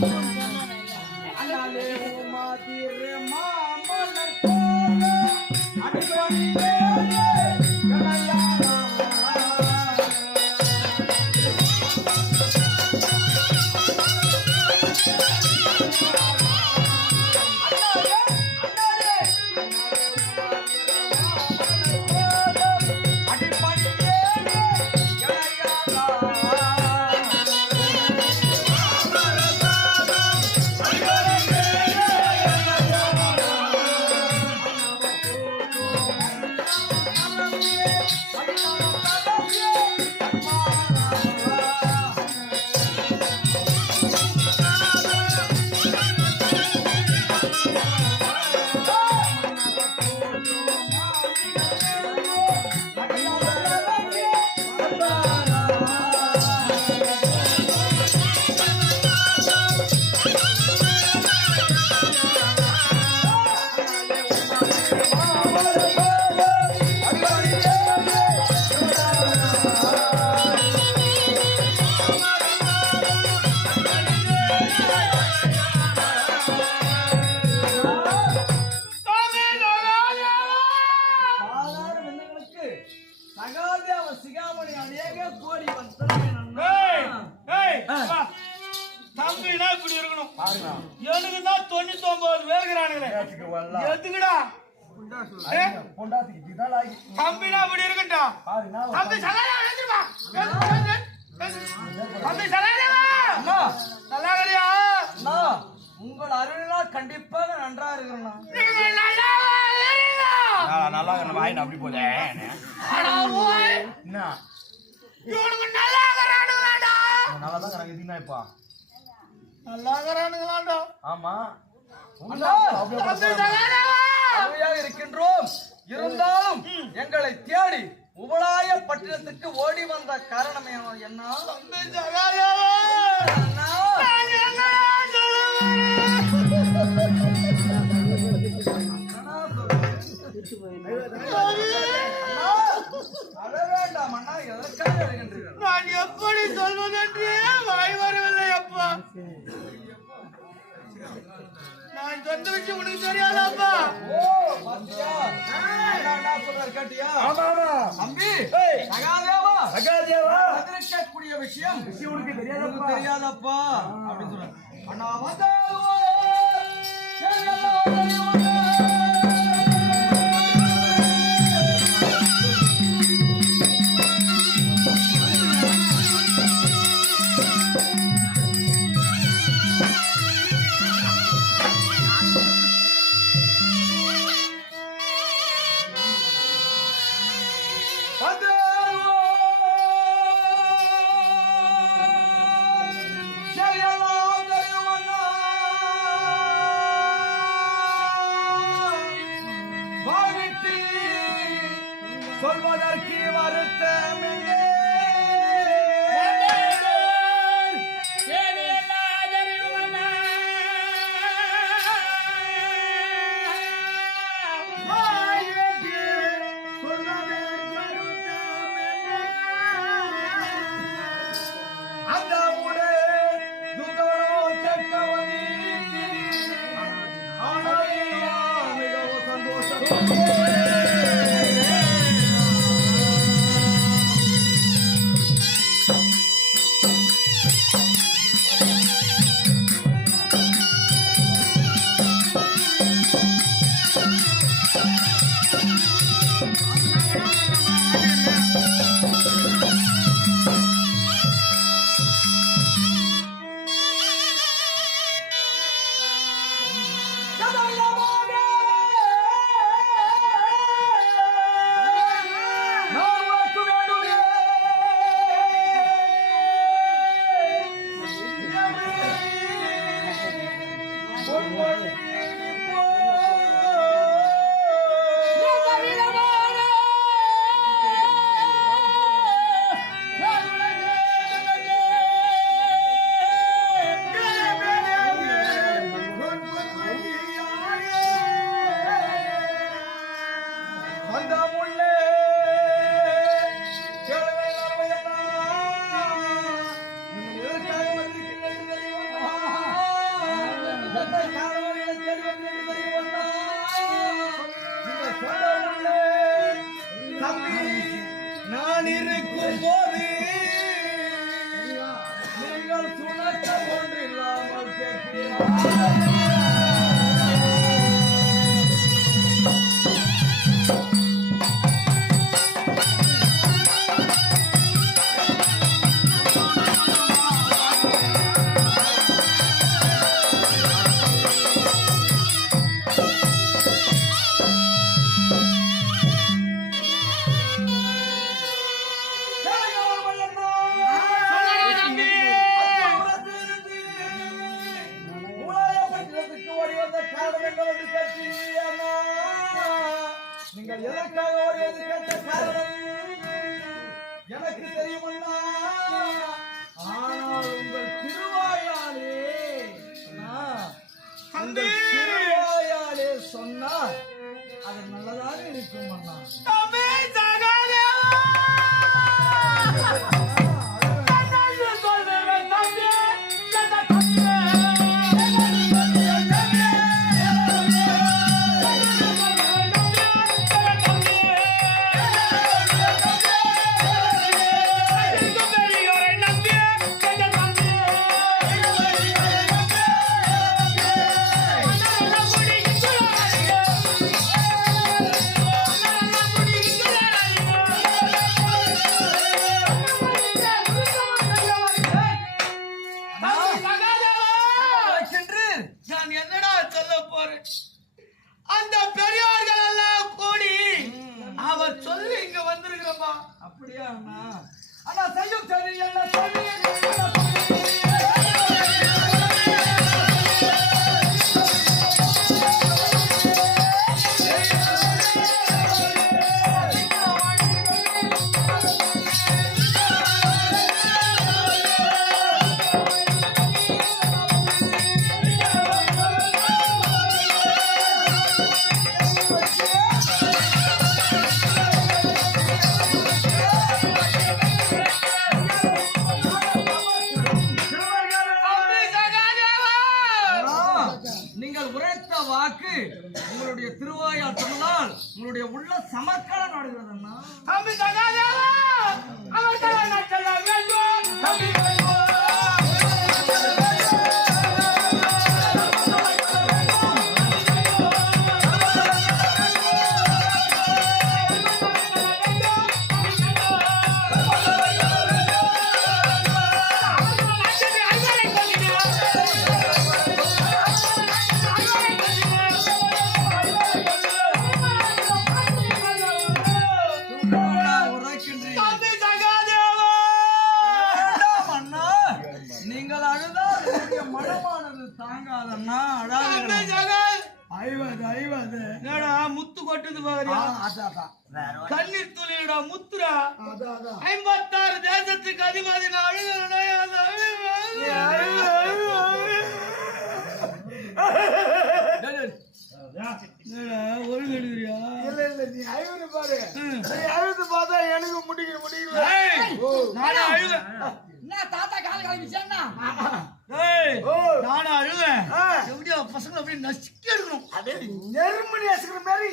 Andale, madire, madire. தம்பினா இப்படி இருக்கட்டா தம்பி சகாதேவா எழுந்திருப்பா. எழுந்து, எழுந்து, எழுந்து. தம்பி சகாதேவா அண்ணா, நல்லா இருக்கிறியா அண்ணா, உங்கள் அருளினால் கண்டிப்பாக நன்றா இருக்கிறேண்ணா. நீங்க நல்லா வாயின் அப்படி போதே. அடா ஓய், என்ன நல்லா தான் கணக்கு இதுனா இப்பா? நல்லா இருக்கிறானுங்களாடா. ஆமா. அருமையாக இருக்கின்றோம். இருந்தாலும் எங்களை தேடி உபலாய பட்டினத்துக்கு ஓடி வந்த காரணம் என்ன- நான் வேண்டாம் அண்ணா எதற்காக நான் எப்படி சொல்வதென்றே? வாய் வரவில்லை அப்பா. நான் சொந்த விஷயம் உனக்கு தெரியாதாப்பா ஓ பாத்தியா? அண்ணா சொல்றாரு கேட்டியா? ஆமா ஆமா ஏய். சகாதேவா? சகாதேவா? எதிர்க்கக்கூடிய விஷயம். உனக்கு தெரியாதப்பா. தெரியாதப்பா. அப்படின்னு சொல்றாரு. அண்ணா வந்த சொல்வதற்கு வருத்தமில்லை உங்கள் சிறுவாயாலே சொன்னால் அது நல்லதாக இருக்கும் அண்ணா ಸಮರ್ಕಳ ನೋಡಿರೋದನ್ನ ஐம்பத்தாறு தேசத்துக்கு அதிபதி எனக்கு முடிக்க முடியல. தாத்தா கால கிளம்பிச்சேன்னா நானும் அழுவேன் எப்படியா பசங்க அப்படியே நசுக்கி எடுக்கணும். அதே நெருமணி மாதிரி.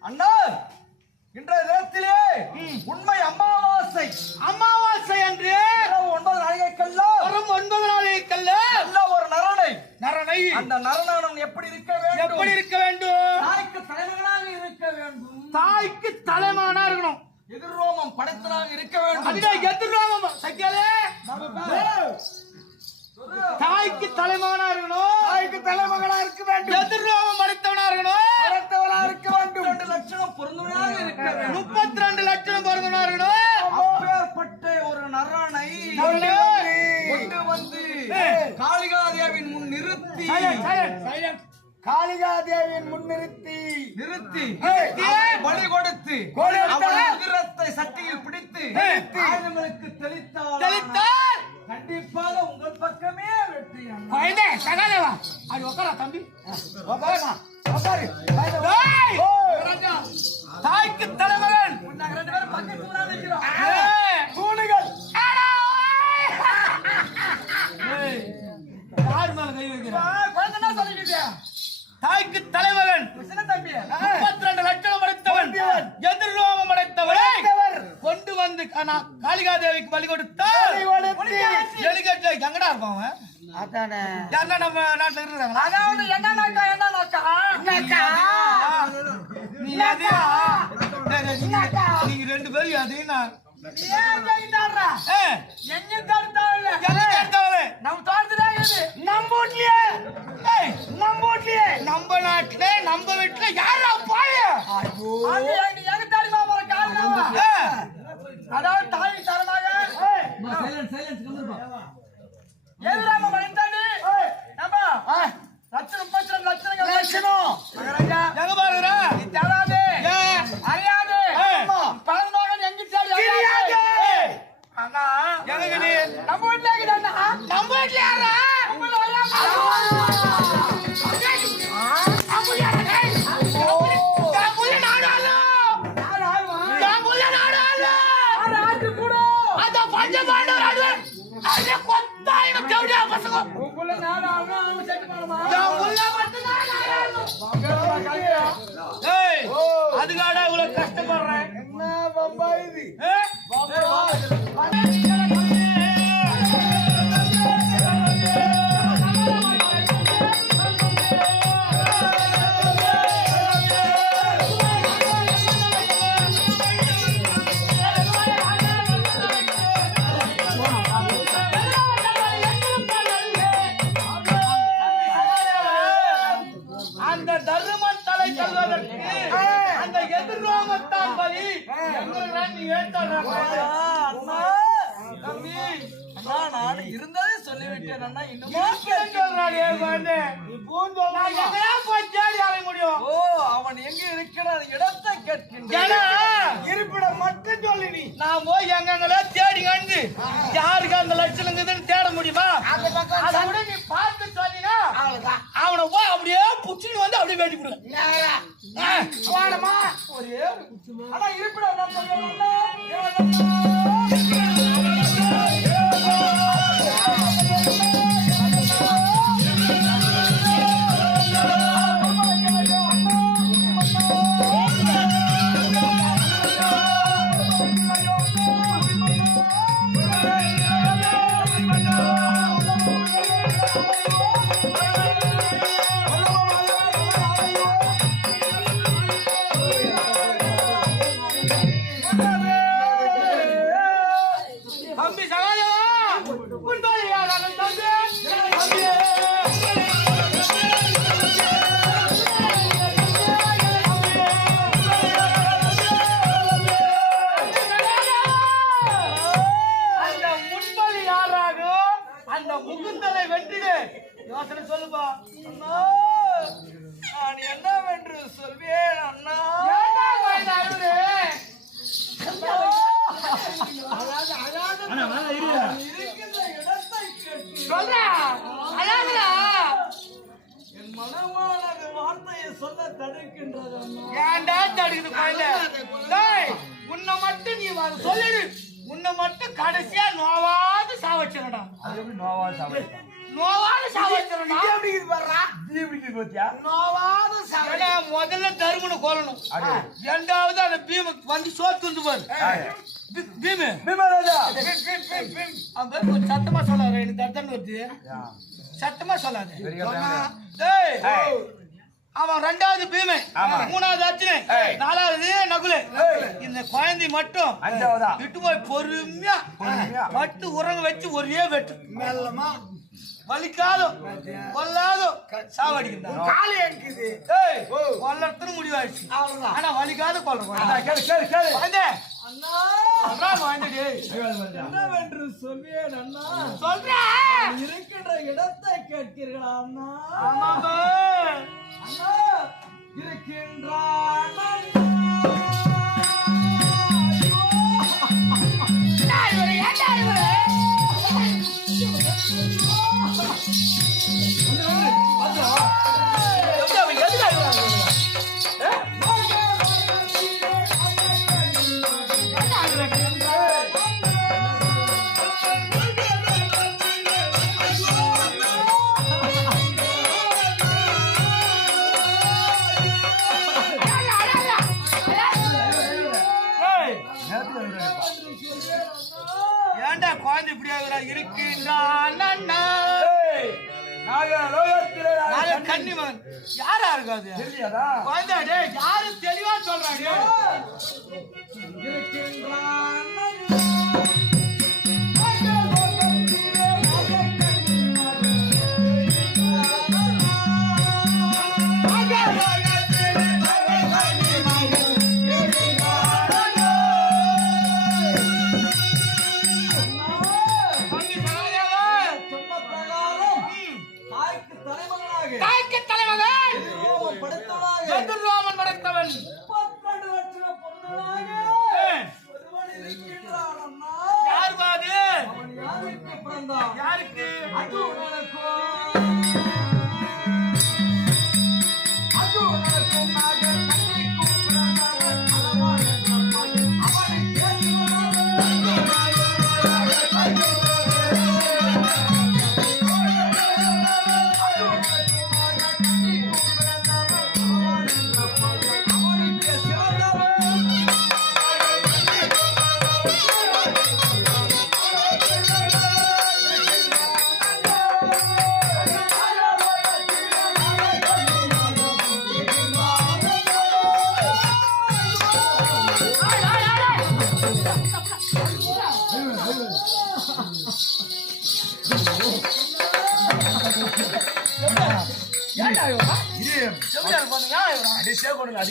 அண்ணா! காளிகா தேவியின் முன்னிறுத்தி நிறுத்தி. பலி கொடுத்து. உதிரத்தை சட்டியில் பிடித்து. ஆயுதங்களுக்கு தெளித்தால் தெளித்தால் கண்டிப்பாக உங்கள் பக்கமே வெற்றி சகாதேவா? அது உட்காரா தம்பி? தாய்க்கு நாங்க ரெண்டு பேரும் பக்கத்து. ஏய்! தூணுகள்! யார் மேல கை வைக்கிற ஆ, குழந்தை என்ன சொல்லிக்கிட்டு? தாய்க்கு தம்பி முப்பத்தி ரெண்டு லட்சம் படைத்தவன் எதிர்லோகம் படைத்தவர். கொண்டு வந்து கா- காளிகாதேவிக்கு பலி கொடுத்தால் எங்கடா இருப்பான் அதானே. யாருன்னா நம்ம நாட்டுல அதாவது என்னக்கா? நீ அதையா நீங்க- ரெண்டு பேரும் அதையும் ஏன் கேட்டாடுறா எங்க தடுத்தாவில்ல நம்ம தோட்டத்துதான் இது நம்ம வீட்லயே நம்ம வீட்லயே நம்ம நாட்டுல நம்ம வீட்டுல யாரா பாய? அதாவது தாய் தரமாக எதிராம மனிதாண்டி நம்ம லட்சம் முப்பத்தி ரெண்டு எங்க பாருங்க? அதை விட நீ பார்த்து சொன்னீங்கன்னா அவனை போய் அப்படியே புச்சின்னு வந்து அப்படியே வெட்டி விடுவேன் ஒரே ஒரு மனமானது வார்த்தையை சொல்ல தடுக்கின்றது அண்ணா ஏன்டா தடுக்குது குழந்தை? டேய், உன்னை மட்டும் நீ சொல்லிடு உன்னை மட்டும் கடைசியா நோவாது சாவச்சிடடா நோவாது சாவச்சிடடா எப்படி இது பாருடா நீ எப்படி பாத்தியா நோவாத சாவி ஏன்னா, முதல்ல தருமனை கொல்லணும் ரெண்டாவது அந்த பீம வந்து சோத்து வந்து பாரு பீமு பீமராஜா அவன் சத்தமா சொல்லாரு எனக்கு தர்தன் வருது சத்தமா சொல்லாது. அவன் ரெண்டாவது பீமை மூணாவது அர்ஜுனன் நாலாவது நம்ம அந்த குழந்தை மட்டும் விட்டு போய் பொறுமையா. பட்டு உறங்க வச்சு ஒரே வெட்டு. மெல்லமா. வலிக்காதோ கொல்லாதோ சாவடிக்கிறா காலி இருக்குது ஏய் கொல்லறதுன்னு முடிவாயிடுச்சு. ஆனா வலிக்காத கொல்ற என்னவென்று சொல்வேன் அண்ணா? சொல்றேன் இருக்கின்ற இடத்தை கேட்கிறீர்களா. அண்ணா? இருக்கின்ற கன்னிமகன் யாரா இருக்காது யாரு தெளிவா சொல்றாங்க?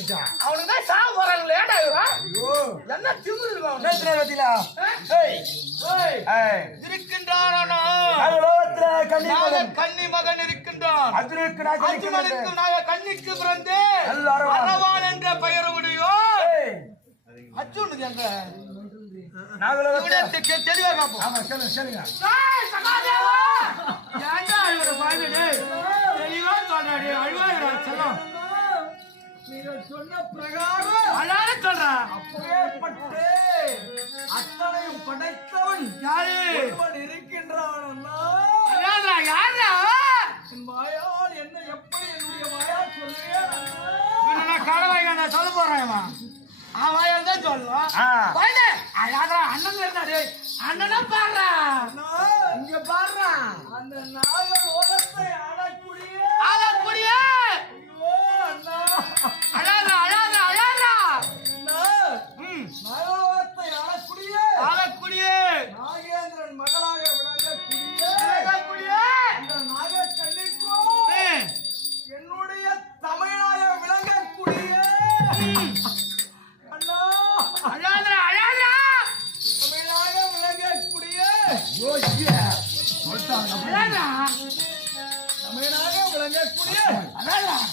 இவரா? அவனுக்கு தான் சாவு போறானுங்களே, ஏன்டா இவரா? என்ன திமிரு இருக்கு அவனுக்கு? ஏய், இருக்கின்றானா? கன்னி மகன் இருக்கின்றான். அர்ஜுனனுக்கு நாக கன்னிக்கு பிறந்து எல்லாரும் அரவான் என்ற பெயர் உடையோ அர்ஜுனுக்கு எங்க இவனே தெ- தெளிவா காப்போம். டேய், சகாதேவா! ஏன்டா இவரை பாருங்க, டேய்? தெளிவா சொல்றா, டேய், அழுவாதடா, செல்லம். நீங்கள் சொன்ன பிரகாரம் அழாத சொல்றா. அப்பேற்பட்டு அத்தனையும் படைத்தவன் யாரு? ஒருவன் இருக்கின்றான் அண்ணா. அழாதடா, யார்டா? என் வாயால் என்ன எப்படி என்னுடைய சொல்லுவேன் அண்ணா? இவனை நான் சொல்ல போறேன். அவன் தான் சொல்லுவான். அழாதடா, அண்ணன் இருந்தா, டேய். அண்ணனா. அண்ணா, இங்க பாருடா. அந்த நாகர் ஓலத்தை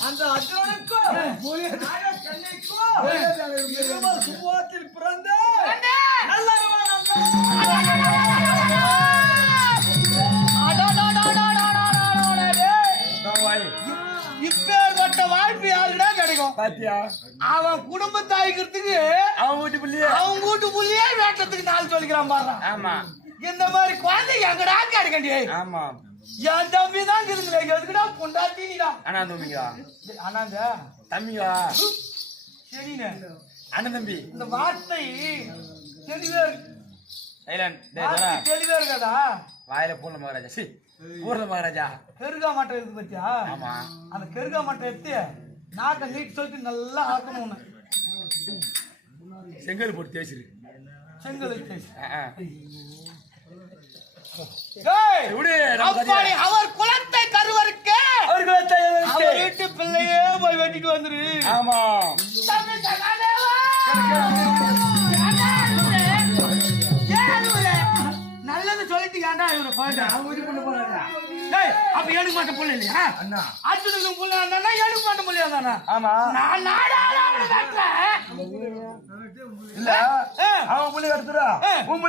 அந்த அர்ஜுனனுக்கும் நாகக்கண்ணிக்கும் சுபத்தில் பிறந்த குழந்தை. நல்லவன் அண்ணா. இப்பேற்பட்ட வாழ்ப்பு யாருடா கிடைக்கும் பாத்தியா அவன் குடும்பத்தை அழிக்கிறதுக்கு அவன் வீட்டு புள்ளியே அவன் வீட்டு புள்ளியே வேட்டத்துக்கு நாள் சொல்லிக்கிறான் பாரு ஆமா இந்த மாதிரி குழந்தை எங்கடா கிடைக்கண்டி ஆமா. என் தம்பி தான் இருக்குது எதுக்குடா பொண்டாட்டினிடா அண்ணா தம்பிங்களா ஆனாங்க தம்பிங்களா சரிண்ணே. அண்ணன் தம்பி. இந்த வார்த்தை தெளிவே தெளிவே இருக்காதா? வாயில பூர்ண மகாராஜா. சி பூர்ண மகாராஜா. கெருகா மாட்டை பத்தியா? ஆமா. அந்த கெருகா மாட்டை எடுத்து நீட்டு சொல்லிட்டு நல்லா ஆக்கணும். செங்கல் போட்டு தேய்ச்சிரு. செங்கலை தேய்ச்சி. அப்படி. அவர் குலத்தை கருவறுக்க அவர்களை தயாரித்து. அவர் வீட்டு பிள்ளையே போய் வெட்டிட்டு வந்துரு ஆமா இவரு? நல்லது சொல்லிட்டு ஏன்டா இவரு குழந்தை? டேய், அப்ப எனக்கு மட்டும் புள்ள இல்லையா அண்ணா அர்ஜுனுக்கு புள்ள இருந்தானா எனக்கு மட்டும் புள்ளையா தானா ஆமா நான் நாடாள. இல்ல. அவன் புள்ளி எடுத்துடா. உன்.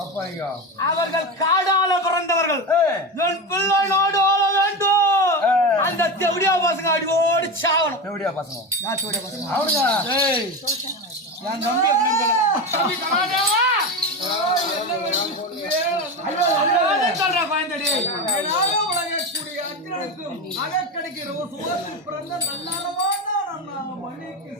அப்பாங்க அவர்கள் காடால பிறந்தவர்கள். என் பிள்ளை நாடு ஆள வேண்டும். அந்த தெவடியா பசங்க அடிவோடு சாவணும் எப்படியா பசங்க. நான் தெவடியா பசங்க. அவனுங்க. என் தம்பி எப்படி இருக்கிறான்? தம்பி கலாதேவா ஐயோ ஐயோ சொல்றா குழந்தைடி இதனால உலகக்கூடிய அக்கிரனுக்கும் அகக்கடிக்கிற ஒரு சுகத்தில் பிறந்த நல்லறவான நம்ம மணிக்கு